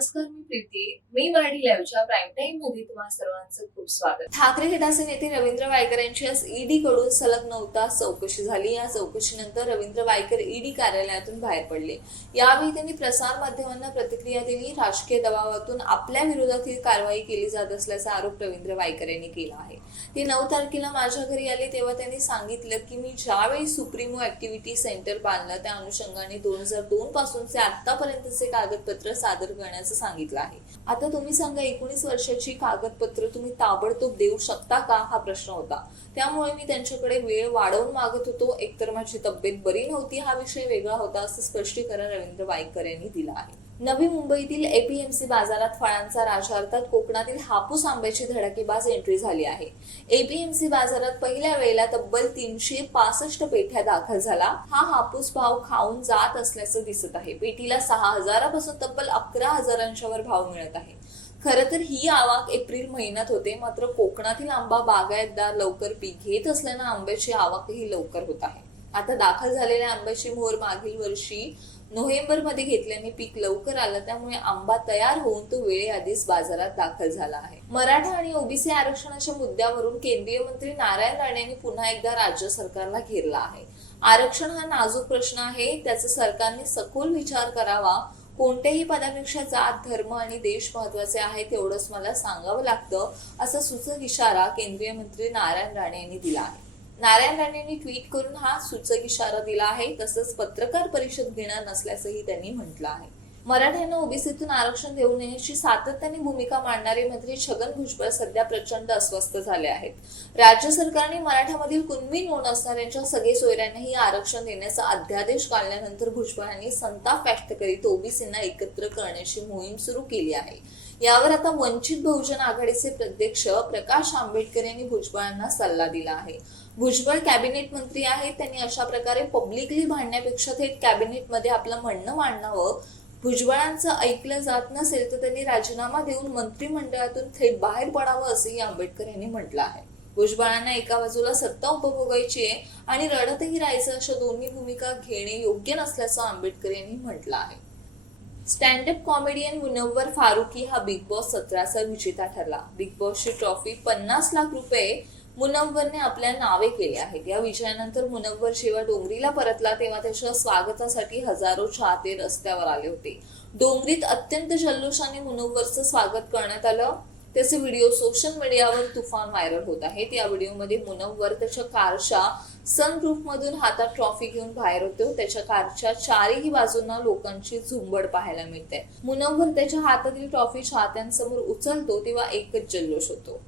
नमस्कार, मी प्रीती. मी मराठी लाईव्हच्या prime time मध्ये तुम्हा सर्वांचं खूप स्वागत. ठाकरे गटाचे नेते रवींद्र वायकर यांची आज ईडी कडून सलग 9 तास चौकशी झाली. या चौकशीनंतर रवींद्र वायकर ईडी कार्यालयातून बाहेर पडले. यावेळी त्यांनी प्रसार माध्यमांना प्रतिक्रिया दिली. राजकीय दबावातून आपल्या विरोधात ही कारवाई केली जात असल्याचा आरोप रवींद्र वायकर यांनी केला आहे. ते 9 तारखेला माझ्या घरी आले तेव्हा त्यांनी सांगितलं की मी ज्यावेळी सुप्रीमो ऍक्टिव्हिटी सेंटर बांधलं त्या अनुषंगाने 2002 पासूनचे आतापर्यंतचे कागदपत्र सादर करण्याचं सांगितलं आहे. आता तुम्ही सांगा, 19 वर्षाची कागदपत्र तुम्ही ताबडतोब देऊ शकता का, हा प्रश्न होता. त्यामुळे मी त्यांच्याकडे वेळ वाढवून मागत होतो. एकतर माझी तब्येत बरी नव्हती, हा विषय वेगळा होता, असं स्पष्टीकरण रवींद्र वायकर यांनी दिलं आहे. नवी मुंबईतील एपीएमसी बाजारात फळांचा राजा अर्थात कोकणातील हापूस आंब्याची धडाकेबाज एंट्री झाली आहे. एपीएमसी बाजारात पहिल्या वेळेला तब्बल 365 पेट्या दाखल झाला. हा हापूस भाव खाऊन जात असल्याचं दिसत आहे. पेटीला 6,000 पासून तब्बल 11,000 वर भाव मिळत आहे. खरं तर ही आवक एप्रिल महिन्यात होते, मात्र कोकणातील आंबा बागायतदार लवकर पीक घेत असल्यानं आंब्याची आवकही लवकर होत आहे. आता दाखल झालेल्या आंब्याची मोहर मागील वर्षी नोव्हेंबर मध्ये घेतल्याने पीक लवकर आलं, त्यामुळे आंबा तयार होऊन तो वेळेआधीच बाजारात दाखल झाला आहे. मराठा आणि ओबीसी आरक्षणाच्या मुद्द्यावरून केंद्रीय मंत्री नारायण राणे यांनी पुन्हा एकदा राज्य सरकारला घेरला आहे. आरक्षण हा नाजूक प्रश्न आहे, त्याचा सरकारने सखोल विचार करावा. कोणत्याही पदापेक्षा जात, धर्म आणि देश महत्वाचे आहेत एवढंच मला सांगावं लागतं, असा सूचक इशारा केंद्रीय मंत्री नारायण राणे यांनी दिला आहे. नारायण राणे यांनी ट्विट करून हा सूचक इशारा दिला आहे. तसंच पत्रकार परिषद घेणार नसल्याचंही त्यांनी म्हटलं आहे. मराठ्यांना ओबीसीतून आरक्षण देऊ नये अशी सातत्याने भूमिका मांडणारे मंत्री छगन भुजबळ सध्या प्रचंड अस्वस्थ झाले आहेत. राज्य सरकारने मराठामधील कुणबी नोंद असणाऱ्यांच्या सगळे सोयऱ्यांनाही आरक्षण देण्याचा अध्यादेश काढल्यानंतर भुजबळांनी संताप व्यक्त करीत ओबीसींना एकत्र करण्याची मोहीम सुरू केली आहे. यावर आता वंचित बहुजन आघाडीचे अध्यक्ष प्रकाश आंबेडकर यांनी भुजबळांना सल्ला दिला आहे. भुजबळ कॅबिनेट मंत्री आहेत, त्यांनी अशा प्रकारे पब्लिकली भांडण्यापेक्षा थेट कॅबिनेटमध्ये आपलं म्हणणं मांडावं. भुजबळांचं ऐकलं जात नसेल तर त्यांनी राजीनामा देऊन मंत्रिमंडळातून थेट बाहेर पडावं, असंही आंबेडकर यांनी म्हटलं आहे. भुजबळांना एका बाजूला सत्ता उपभोगायची आहे आणि रडतही राहायचं, अशा दोन्ही भूमिका घेणे योग्य नसल्याचं आंबेडकर यांनी म्हटलं आहे. स्टँडअप कॉमेडियन मुनव्वर फारुकी हा बिग बॉस 17चा विजेता ठरला. बिग बॉसची ट्रॉफी 50 लाख रुपये मुनव्वरने आपल्या नावे केले आहेत. या विजयानंतर मुनव्वर जेव्हा डोंगरीला परतला तेव्हा त्याच्या स्वागतासाठी हजारो चाहते रस्त्यावर आले होते. डोंगरीत अत्यंत जल्लोषाने मुनव्वरचं स्वागत करण्यात आलं. त्याचे व्हिडिओ सोशल मीडियावर तुफान व्हायरल होत आहेत. या व्हिडिओमध्ये मुनव्वर त्याच्या कारच्या सनरूफ मधून हातात ट्रॉफी घेऊन बाहेर होतो. त्याच्या कारच्या चारही बाजूंना लोकांची झुंबड पाहायला मिळते. मुनव्वर त्याच्या हातातील ट्रॉफी चाहत्यांसमोर उचलतो तेव्हा एकच जल्लोष होतो.